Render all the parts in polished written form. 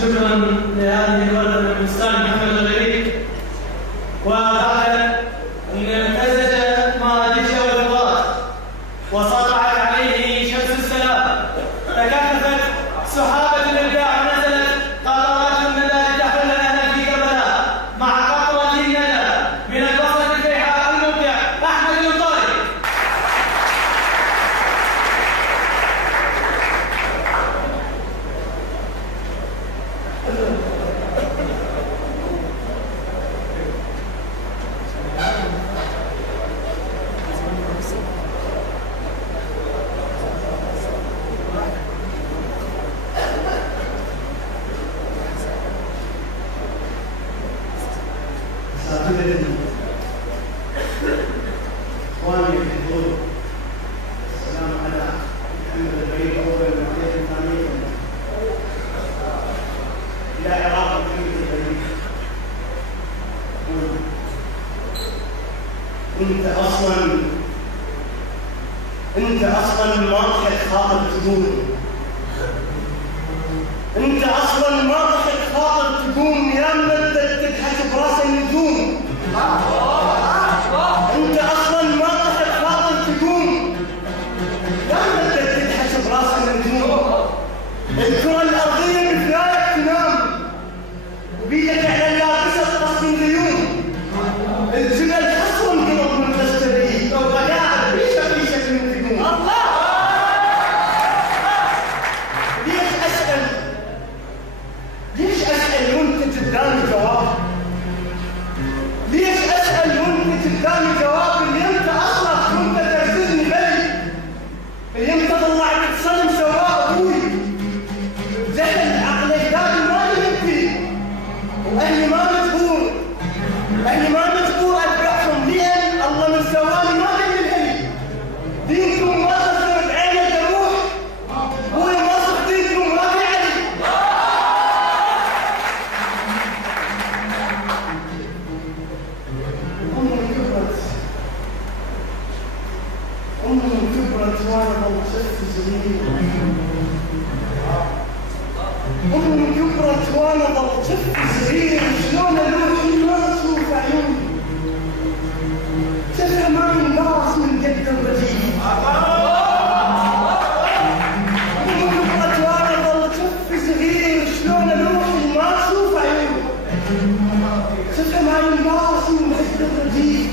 شكرا لهذه الوردة من الأستاذ محمد الغريب. وبعد أن امتزج مع الجيش والقوات وسطعت عليه شمس السلام، تكاتفت سحابة الإبداع ونزلت قطرات الندى تحل لنا في كربلاء مع قطرة الندى من البصرة الفيحاء المبدع أحمد الطارق. اخواني في الحضور، السلام على محمد الغريب اول مرحله ثانيه الى عراق محمد الغريب. انت اصلا ما تحب خاطر تقوم، انت اصلا ما تحب خاطر تقوم يا مدد تضحك براس النجوم. انت اصلا ما تحب خاطر تقوم يا مدد تضحك براس النجوم. الكرة الارضية مثلك تنام وبيدك على اللابسة تصميم ديون. الجبل اصلا قلب من تشتري لو قاعد بيشك من تقوم. الله ليش اسال وانت قدامي جواب؟ ليش اسال وانت قدامي جواب اللي انت اصلا كنت ترزقني بلي، اللي انت طلعت تصلم سواء ابوي زحل عقل اجدادي ما يهدي، واهلي ما مجبور، اهلي ما مجبور اتبعهم لان الله من سواني ما قبل لي. دينكم ما خسرت عيني اروح، ابوي ما صح دينكم ما في علي. أمي كبرت وأنا ضلت صغير. أمي كبرت وأنا ضلت صغير، شلون ألوح ما أشوف عيوني، شفها ما ينقاص من قد الرجيم. أمي كبرت وأنا ضلت صغير، شلون ألوح ما أشوف عيوني، شفها ما ينقاص من قد الرجيم.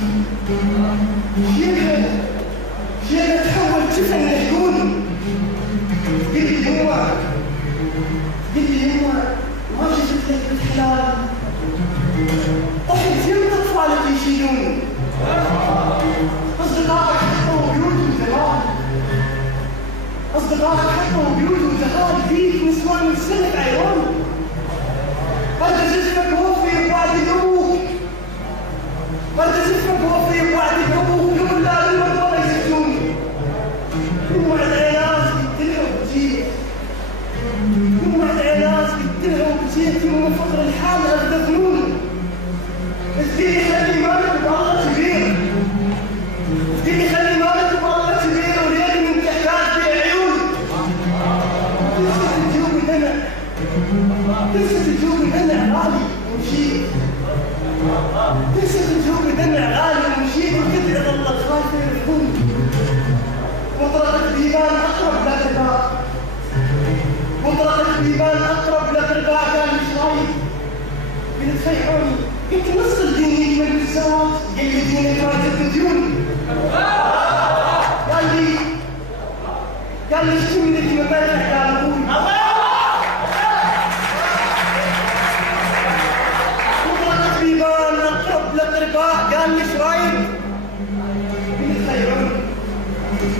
شيخ تحول جسم لحيون. قل لي يما ما شفت لك بنت حلال، طحت يم اطفالك يشيلوني، اصدقائك حطوا بيوتهم زهال، اصدقائك حطوا بيوتهم زهال، فيك نسوان السلف عيون. برد زفك وفي بوادي ابوك، برد زفك وفي بوادي ابوك، يقول لا بالمرضى يزتوني. يوعد عيناس قلتلها وبجيت، يوعد عيناس قلتلها وبجيت، يوم فقر الحال أردفنوني. تقولي خلي مالك بالله كبير، تقولي خلي مالك بالله كبير، وليلي من تحتاج بعيون. تنسى تجوبي دمع، تنسى تجوبي دمع غالي ومشيت، تنسى تجوبي دمع غالي ومشيت، وتدعي الله خايفة يرفضوني. مطرقة بيبان أقرب لقرباء، مطرقة بيبان أقرب لقرباء، قال مش رايد. قلت خيعوني، قلت نص الدين من الزواج، قال لي دينك راجل مديون. قال لي اشتمي لك مبارح يا أبوي. مطرقة بيبان أقرب لقرباء، قال لي ايش رايد؟ قلت خيعوني،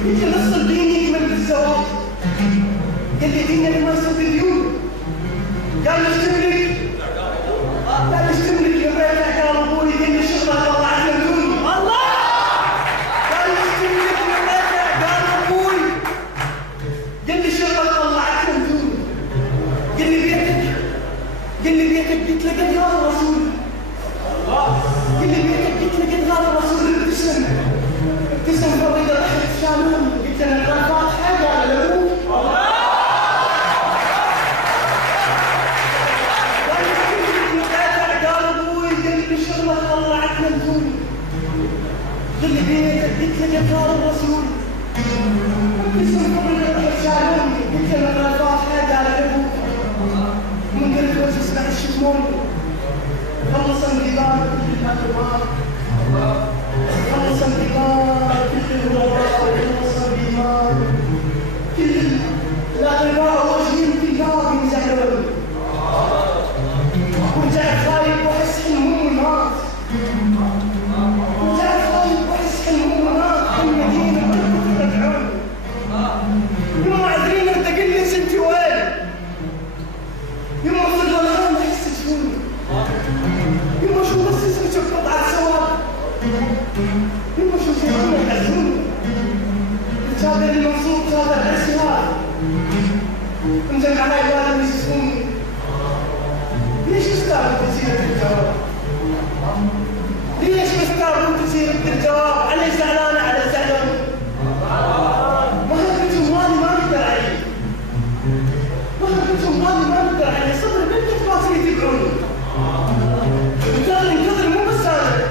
انت نص الدين يكمل بالزواج، قال لي دينك ما يسوي ديون. قال لي اشتم لك يا بيت قال ابوي، قال لي شغلك طلعت مجنون. الله قال لي اشتم لك يا بيت قال ابوي، قال لي شغلك طلعت مجنون. قال لي بيتك قلت له قد غاب الرسول. قال لي بيتك قلت له قد غاب الرسول. ابتسم فريدة ضحكت شالون، قلت له انا فاتحه قال له ظل بيتك قلت لك يا قال الرسول اسم قبل الرحل شعلوني قلت لك انا فاتحة على ابوك من قلت وجه اسمع الشمون خلص انقبال كل الاخبار خلص انقبال كل الغرباء خلص انقبال كل الاغرباء واجهين في الباب ينزعلون ورجعت خايف واحس حلمهم مات ورجعت خايف واحس حلمهم مات المدينه والكل رجعون يوم عذرين انت قل لي انت وين يوم وصل الغام احس شفوني يوم شو بس اسمك قطعه سواد يوم شو شيخون يحزنوني الجابر المنصور جابر الاسياد انزل علي والد يسفوني ليش مستعبد تسير الجواب؟ ليش مستعبد تسير الجواب؟ علي زعلانة على زعلان ما هلكتم مالي ما نقدر عليه ما هلكتم مالي ما نقدر عليه صدر بنتك باسي تقعوني انتظر مو بس انا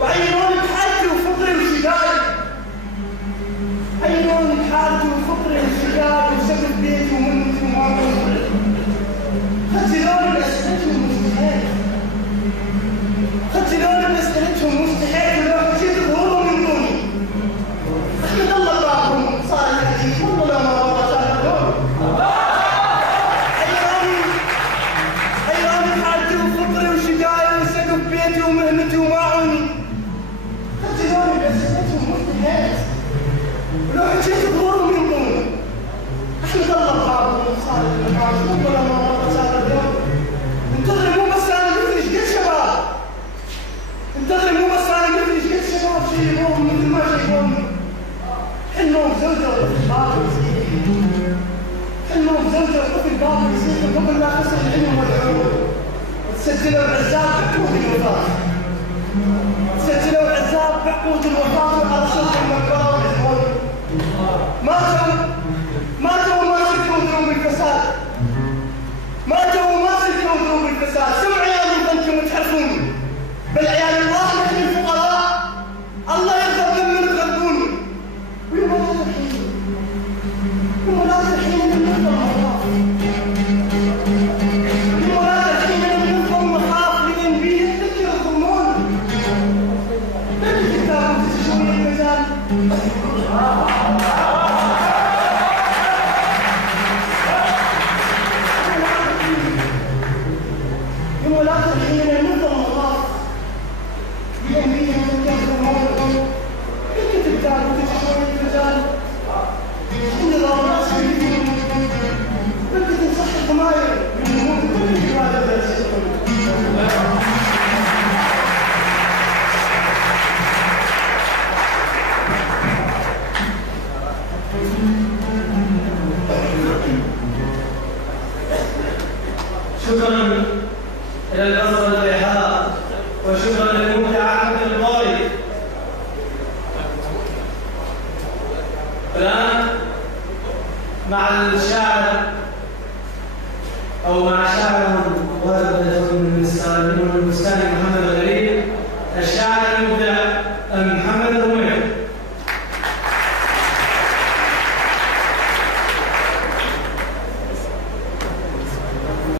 وعينوني بحالتي وفقري وشقاي عينوني بحالتي وفقري وشقاي وسقف بيتي ومنتي ومعاملتي خجلوني بأسئلتهم مستحيل خجلوني بأسئلتهم مستحيل ولو حكيت ظهورهم من دوني أحمد الله بعضهم صار الحديث والله ما والله صار الدور عيراني حالتي وفقري وشقاي وسقف بيتي ومهنتي ومعوني خجلوني بأسئلتهم مستحيل ولو حكيت ظهورهم من دوني أحمد الله بعضهم صار الحديث والله ما والله صار الدور انتظر مو بس انا مثل ايش قد شباب انتظر مو بس انا مثل ايش قد شباب شيبوهم مثل ما شيبوني حلمهم زوجة وطفل باب يصيح حلمهم زوجة وطفل باب يصيح قبل لا تصل العلم والعلوم تسجلوا العزاب بعقود الوفاة تسجلوا العزاب بعقود الوفاة وعلى صوت المقبرة والعزبون ماتوا وما سلكوا دروب الفساد ماتوا وما سلكوا دروب الفساد سمعوا عيالي انتم تحرفوني بل عيال الله نحن الفقراء الله يرضى من تغلبوني ويوم لا تحين من نفضل مخاف ويوم لا تحين من نفضل مخاف لأن بيه الذكر الظنون من الكتاب تشوي المجال ولا تحين النظر مخاف بأنبيه تنكر موضوع كنت تبدأ وتشوي الرجال إن الأرناس بيدين كنت تنصح الضمائر من الموت كل الجوال الدرسيون شكرا إلى الأسرة الإيحاء وشكرا للمبدع أحمد الغالي. الآن مع الشاعر أو مع شاعر